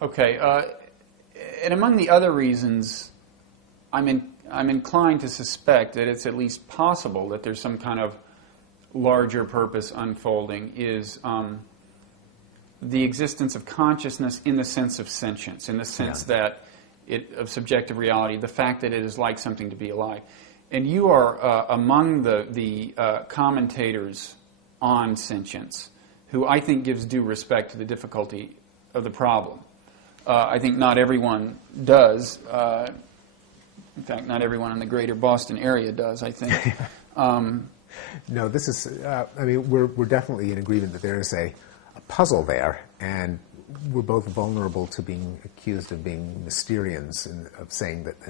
Okay, and among the other reasons, I'm inclined to suspect that it's at least possible that there's some kind of larger purpose unfolding is the existence of consciousness in the sense of sentience, in the sense that of subjective reality, the fact that it is like something to be alive. And you are among the commentators on sentience, who I think gives due respect to the difficulty of the problem. I think not everyone does. In fact, not everyone in the greater Boston area does, I think. No, this is, I mean, we're definitely in agreement that there is a puzzle there, and we're both vulnerable to being accused of being Mysterians and of saying that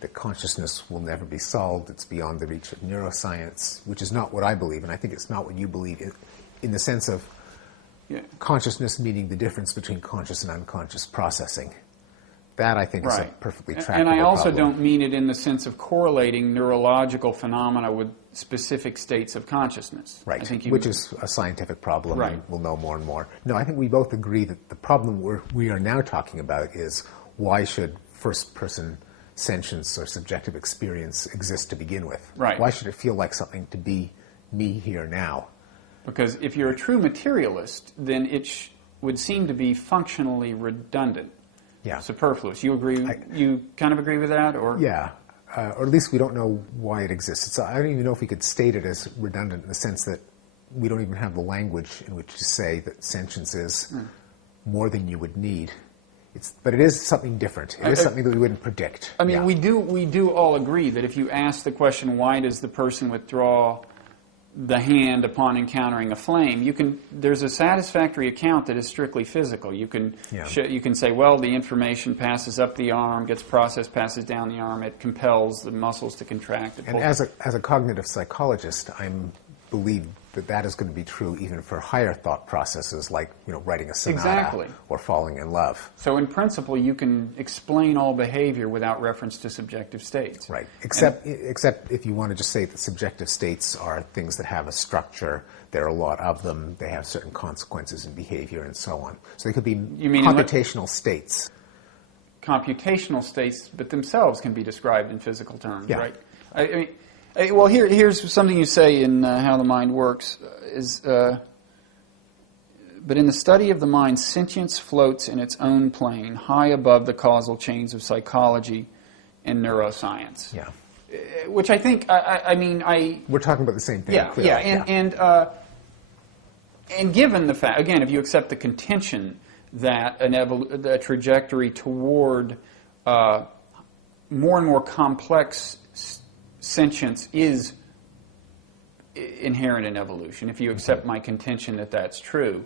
that consciousness will never be solved, it's beyond the reach of neuroscience, which is not what I believe, and I think it's not what you believe in the sense of consciousness meaning the difference between conscious and unconscious processing. That, I think, is a perfectly tractable problem. And I also problem. don't mean it in the sense of correlating neurological phenomena with specific states of consciousness. Right, which is a scientific problem, and we'll know more and more. No, I think we both agree that the problem we are now talking about is why should first-person sentience or subjective experience exist to begin with? Right. Why should it feel like something to be me here now? Because if you're a true materialist, then it would seem to be functionally redundant. Superfluous. You agree? You kind of agree with that, or or at least we don't know why it exists. I don't even know if we could state it as redundant in the sense that we don't even have the language in which to say that sentience is more than you would need. But it is something different. It is something that we wouldn't predict. I mean, we do all agree that if you ask the question, why does the person withdraw the hand upon encountering a flame, there's a satisfactory account that is strictly physical. You can say, well, the information passes up the arm, gets processed, passes down the arm, it compels the muscles to contract. And as a cognitive psychologist, I believe that is going to be true even for higher thought processes like writing a sonata or falling in love. So in principle, you can explain all behavior without reference to subjective states. Right, except if you want to just say that subjective states are things that have a structure, there are a lot of them, they have certain consequences in behavior and so on. So they could be computational states. Computational states, but themselves can be described in physical terms, right? I mean, well, here's something you say in How the Mind Works, but in the study of the mind, sentience floats in its own plane, high above the causal chains of psychology and neuroscience. Yeah. Which I think, we're talking about the same thing. And given the fact, again, if you accept the contention that a trajectory toward more and more complex sentience is inherent in evolution, if you accept my contention that that's true,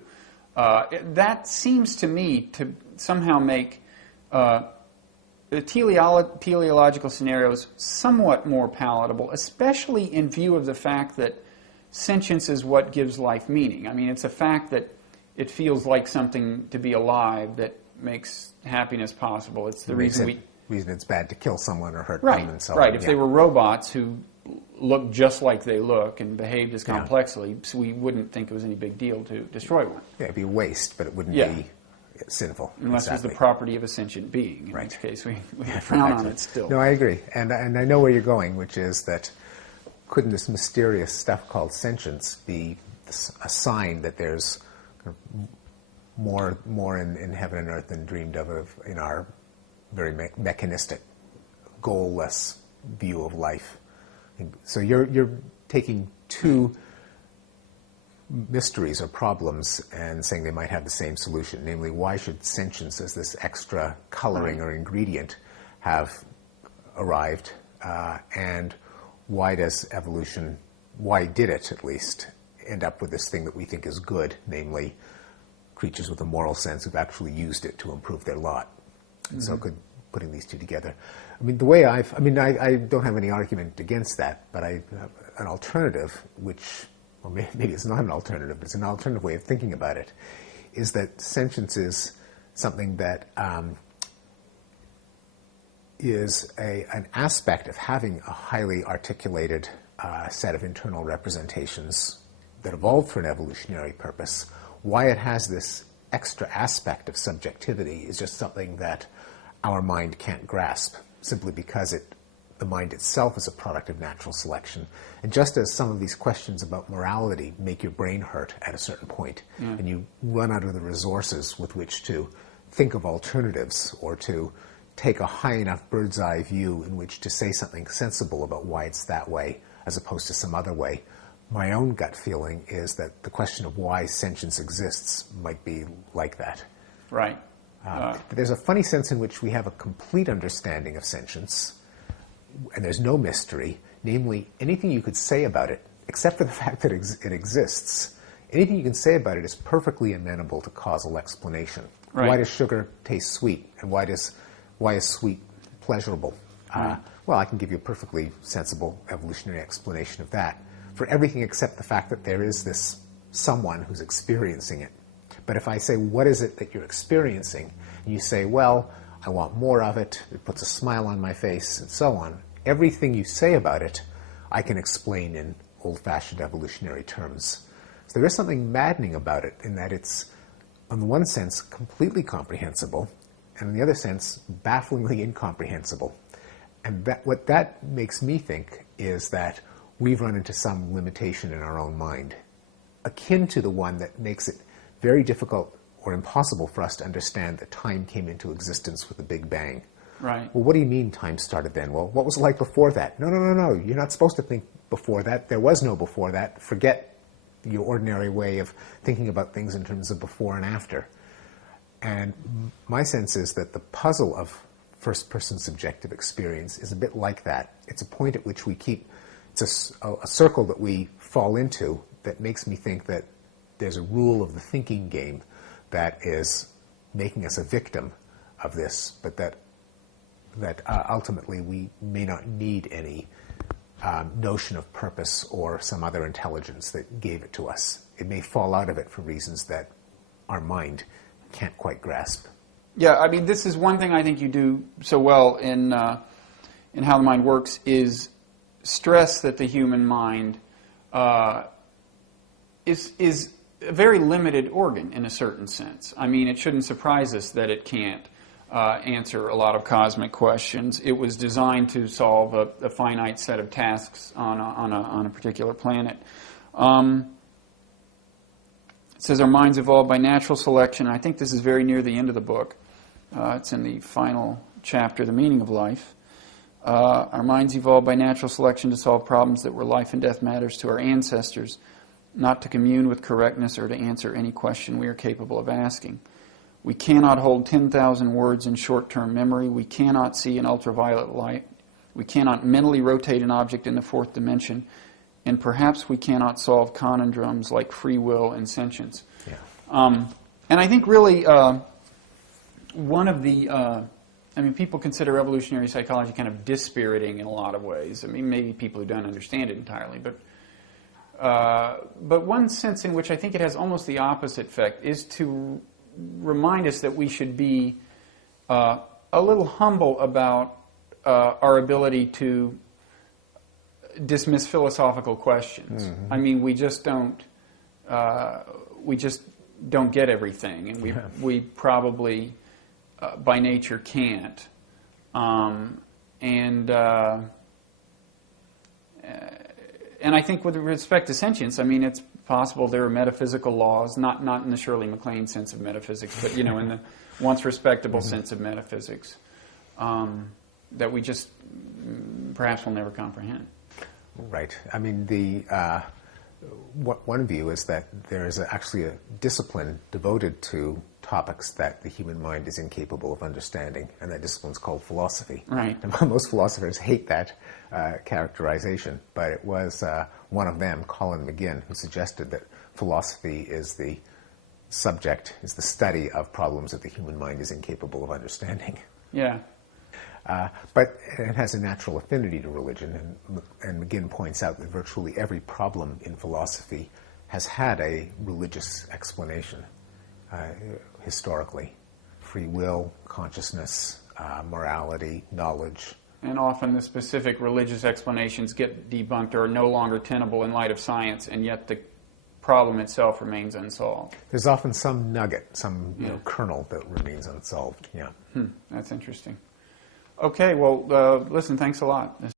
that seems to me to somehow make the teleological scenarios somewhat more palatable, especially in view of the fact that sentience is what gives life meaning. I mean, it's a fact that it feels like something to be alive that makes happiness possible. It's the reason it's bad to kill someone or hurt them and so on. Right. If they were robots who looked just like they look and behaved as complexly, so we wouldn't think it was any big deal to destroy one. Yeah, it'd be waste, but it wouldn't be sinful. Unless it was the property of a sentient being, in which case we frown on it still. No, I agree. And I know where you're going, which is that couldn't this mysterious stuff called sentience be a sign that there's more in heaven and earth than dreamed of in our very mechanistic, goal-less view of life? So you're taking two mysteries or problems and saying they might have the same solution, namely, why should sentience as this extra coloring or ingredient have arrived, and why does evolution, why did it at least, end up with this thing that we think is good, namely creatures with a moral sense who've actually used it to improve their lot? And so putting these two together. I mean, the way I don't have any argument against that, but I have an alternative, which, or maybe it's not an alternative, but it's an alternative way of thinking about it, is that sentience is something that is an aspect of having a highly articulated set of internal representations that evolved for an evolutionary purpose. Why it has this extra aspect of subjectivity is just something that our mind can't grasp, simply because the mind itself is a product of natural selection. And just as some of these questions about morality make your brain hurt at a certain point, and you run out of the resources with which to think of alternatives or to take a high enough bird's eye view in which to say something sensible about why it's that way as opposed to some other way, my own gut feeling is that the question of why sentience exists might be like that. Right. But there's a funny sense in which we have a complete understanding of sentience, and there's no mystery, namely anything you could say about it, except for the fact that it exists, anything you can say about it is perfectly amenable to causal explanation. Right. Why does sugar taste sweet, and why is sweet pleasurable? Well, I can give you a perfectly sensible evolutionary explanation of that for everything except the fact that there is this someone who's experiencing it. But if I say, what is it that you're experiencing? And you say, well, I want more of it, it puts a smile on my face, and so on. Everything you say about it, I can explain in old-fashioned evolutionary terms. So there is something maddening about it in that it's, on the one sense, completely comprehensible, and in the other sense, bafflingly incomprehensible. And what that makes me think is that we've run into some limitation in our own mind, akin to the one that makes it very difficult or impossible for us to understand that time came into existence with the Big Bang. Right. Well, what do you mean time started then? Well, what was it like before that? No. You're not supposed to think before that. There was no before that. Forget your ordinary way of thinking about things in terms of before and after. And my sense is that the puzzle of first-person subjective experience is a bit like that. It's a point at which it's a circle that we fall into that makes me think that there's a rule of the thinking game that is making us a victim of this, but that ultimately we may not need any notion of purpose or some other intelligence that gave it to us. It may fall out of it for reasons that our mind can't quite grasp. Yeah, I mean, this is one thing I think you do so well in How the Mind Works is stress that the human mind is a very limited organ in a certain sense. I mean, it shouldn't surprise us that it can't answer a lot of cosmic questions. It was designed to solve a finite set of tasks on a particular planet. It says our minds evolved by natural selection. I think this is very near the end of the book. It's in the final chapter, The Meaning of Life. Our minds evolved by natural selection to solve problems that were life and death matters to our ancestors, not to commune with correctness or to answer any question we are capable of asking. We cannot hold 10,000 words in short-term memory. We cannot see in ultraviolet light. We cannot mentally rotate an object in the fourth dimension. And perhaps we cannot solve conundrums like free will and sentience. Yeah. And I think really one of the... people consider evolutionary psychology kind of dispiriting in a lot of ways. I mean, maybe people who don't understand it entirely, but one sense in which I think it has almost the opposite effect is to remind us that we should be a little humble about our ability to dismiss philosophical questions. Mm-hmm. I mean, we just don't get everything, and we probably by nature can't. And I think with respect to sentience, I mean, it's possible there are metaphysical laws, not in the Shirley MacLaine sense of metaphysics, but in the once respectable mm-hmm. sense of metaphysics, that we just perhaps will never comprehend. Right. I mean, one view is that there is actually a discipline devoted to topics that the human mind is incapable of understanding, and that discipline is called philosophy. Right. And most philosophers hate that characterization, but it was one of them, Colin McGinn, who suggested that philosophy is the subject, is the study of problems that the human mind is incapable of understanding. Yeah. But it has a natural affinity to religion, and McGinn points out that virtually every problem in philosophy has had a religious explanation historically. Free will, consciousness, morality, knowledge. And often the specific religious explanations get debunked or are no longer tenable in light of science, and yet the problem itself remains unsolved. There's often some nugget, some kernel that remains unsolved. Yeah. That's interesting. Okay, well, listen, thanks a lot.